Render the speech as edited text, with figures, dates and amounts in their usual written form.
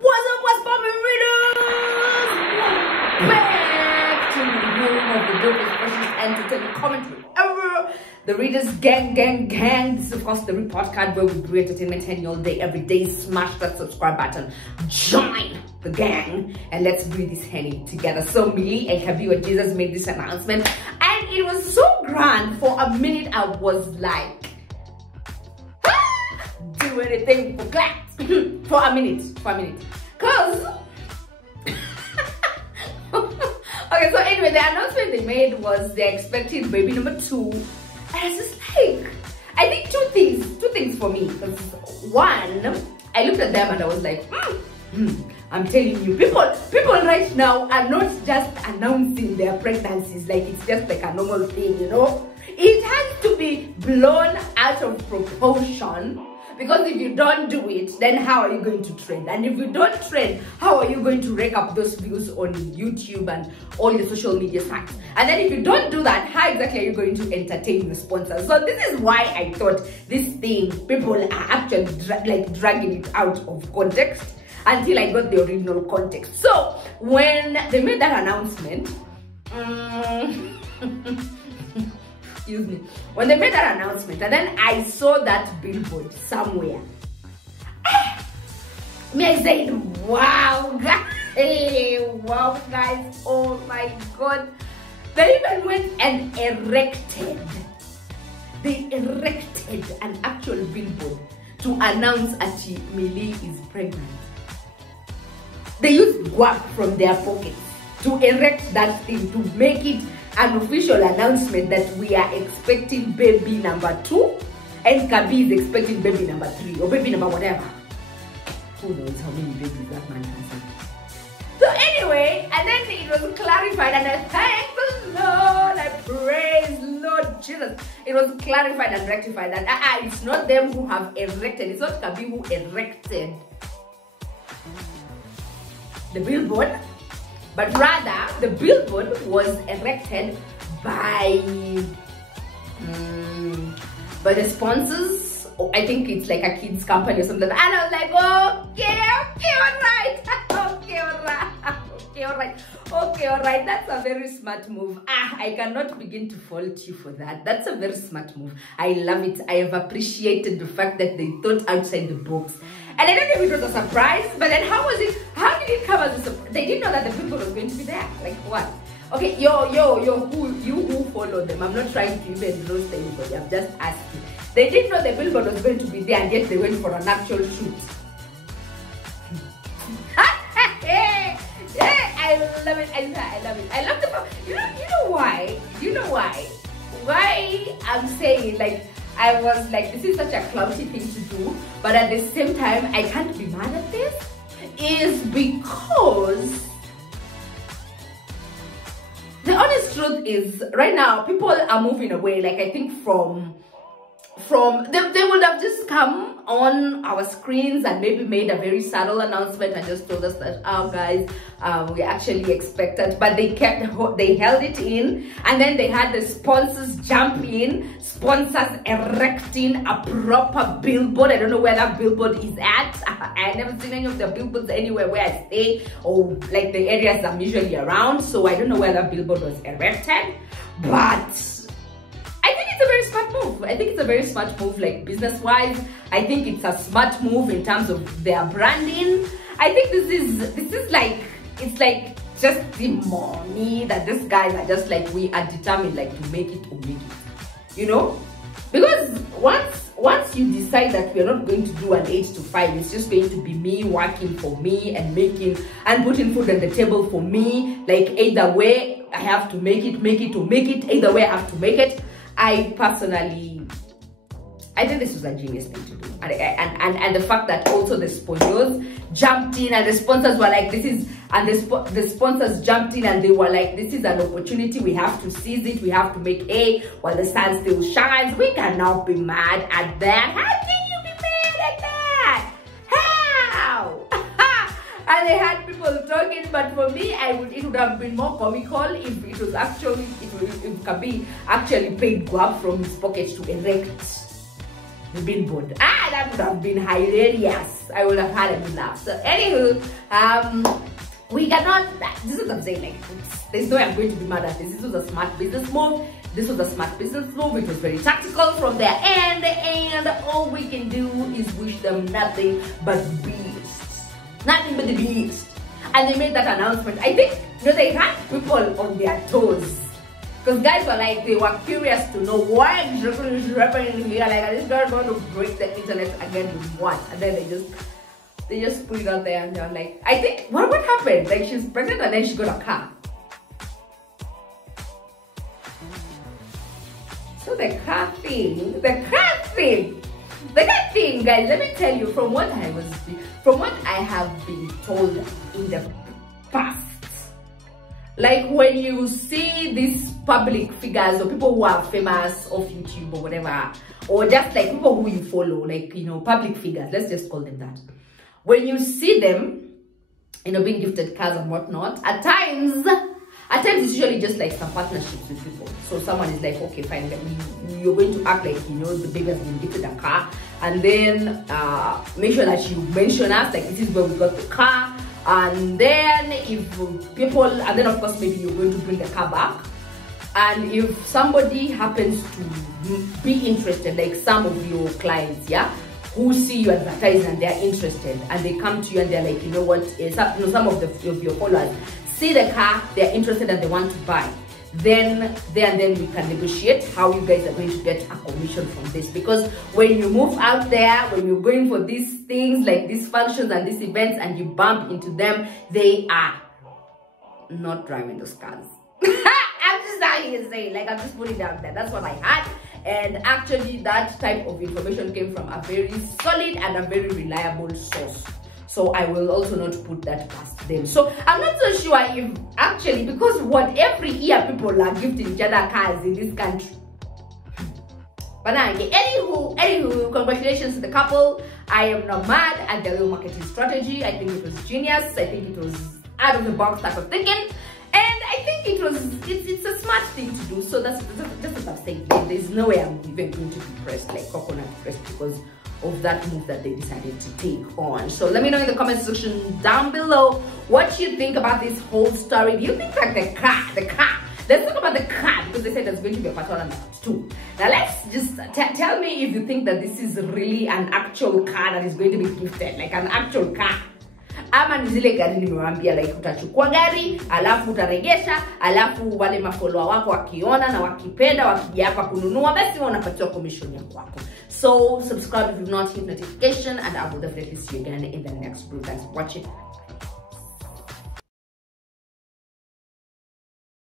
What's poppin' readers? Back to the home of the dopest, freshest, entertaining commentary ever. The Readers Gang. This is of course the report card where we bring entertainment any all day, every day. Smash that subscribe button. Join the gang and let's breathe this henny together. So me and Kabi and Jesus made this announcement and it was so grand. For a minute I was like, do anything for claps. for a minute. Cause okay, so anyway, the announcement they made was they're expecting baby number 2. And I was just like, I think two things for me. Because one, I looked at them and I was like, I'm telling you, people right now are not just announcing their pregnancies like it's just like a normal thing, you know. It has to be blown out of proportion. Because if you don't do it, then how are you going to trend? And if you don't trend, how are you going to rake up those views on YouTube and all your social media sites? And then if you don't do that, how exactly are you going to entertain your sponsors? So this is why I thought this thing, people are actually dragging it out of context until I got the original context. So when they made that announcement, excuse me, when they made that announcement and then I saw that billboard somewhere, I said, wow guys, oh my god. They even went and erected an actual billboard to announce Achi Millie is pregnant. They used guap from their pockets to erect that thing, to make it an official announcement that we are expecting baby number 2 and Kabi is expecting baby number 3 or baby number whatever. Who knows how many babies that man has had. So anyway, and then it was clarified and I thank the Lord, I praise Lord Jesus. It was clarified and rectified that it's not them who have erected, it's not Kabi who erected the billboard. But rather, the billboard was erected by the sponsors. I think it's like a kids company or something. And I was like, okay, all right. That's a very smart move. I cannot begin to fault you for that. That's a very smart move. I love it. I have appreciated the fact that they thought outside the box. And I don't know if it was a surprise, but then how did it come as a surprise? They didn't know that the billboard was going to be there. Like what? Okay, you who followed them. I'm not trying to even roast anybody. I'm just asking. They didn't know the billboard was going to be there, and yet they went for an actual shoot. I love it. I love the. You know why? Why I'm saying like. I was like, this is such a clouty thing to do, but at the same time, I can't be mad at this, is because the honest truth is, right now, people are moving away, like I think from they would have just come on our screens and maybe made a very subtle announcement and just told us that, oh guys, we actually expected, but they held it in, and then they had the sponsors jump in, sponsors erecting a proper billboard. I don't know where that billboard is at. I never seen any of the billboards anywhere where I stay or like the areas I'm usually around, so I don't know where that billboard was erected, but it's a very smart move. I think it's a very smart move, like business-wise. I think it's a smart move in terms of their branding. I think this is like, it's like just the money that these guys are just like, we are determined like to make it or make it, you know? Because once you decide that we're not going to do an 8 to 5, it's just going to be me working for me and making and putting food on the table for me. Like either way, I have to make it. Either way, I have to make it. I personally, I think this was a genius thing to do, and the fact that also the sponsors jumped in and the sponsors were like, this is, and the sponsors jumped in and they were like, this is an opportunity, we have to seize it, we have to make hay while the sun still shines. We cannot be mad at that. How can you be mad at that? How? And they had people talking, but for me, it would have been more comical if it was actually, if Kabi actually paid guap from his pocket to erect the billboard. That would have been hilarious. I would have had a good laugh. So anywho, we cannot, this is what I'm saying, like, there's no way I'm going to be mad at this. This was a smart business move. This was a smart business move. It was very tactical from their end, and all we can do is wish them nothing but the best. Nothing but the best. And they made that announcement. I think, they had people on their toes. Because guys were like, they were curious to know what exactly is happening here. Like, are this girl going to break the internet again with what? And then they just put it out there, and they're like, I think, what happened? Like, she's pregnant and then she got a car. So the car thing, guys, let me tell you, from what I have been told in the past, like when you see these public figures or people who are famous off YouTube or whatever, or just like people who you follow, like, public figures, let's just call them that. When you see them, being gifted cars and whatnot, at times it's usually just like some partnerships with people. So someone is like, okay, fine, you're going to act like, the baby has been gifted a car, and then make sure that you mention us, like, this is where we got the car. And then and then of course maybe you're going to bring the car back. And if somebody happens to be interested, like some of your clients, who see you advertise and they're interested, and they come to you and they're like, some of your followers see the car, they're interested and they want to buy, then we can negotiate how you guys are going to get a commission from this. Because when you move out there, when you're going for these things like these functions and these events and you bump into them, they are not driving those cars. I'm just saying to say, like, I'm just putting it out there. That's what I had. And actually that type of information came from a very solid and a very reliable source. So I will also not put that past them. So I'm not so sure if actually, because every year people are gifting each other cars in this country. But anywho, congratulations to the couple. I am not mad at their little marketing strategy. I think it was genius. I think it was out of the box type of thinking. And I think it's a smart thing to do. So that's what I'm saying. There's no way I'm even going to be pressed, like coconut pressed, because of that move that they decided to take on. So let me know in the comment section down below what you think about this whole story. Do you think like the car, let's talk about the car, because they said there's going to be a part 1 and part 2. Now let's just tell me if you think that this is really an actual car that is going to be gifted, like an actual car. Ama ni zile gari nimewambia, like utachukua gari, alafu utaregesha, alafu wale mafollower wako wakiona na wakipenda, wakija hapa kununua, basi wanapatiwa commission yako hapo. So subscribe if you've not hit notification, and I will definitely see you again in the next video. Thanks for watching.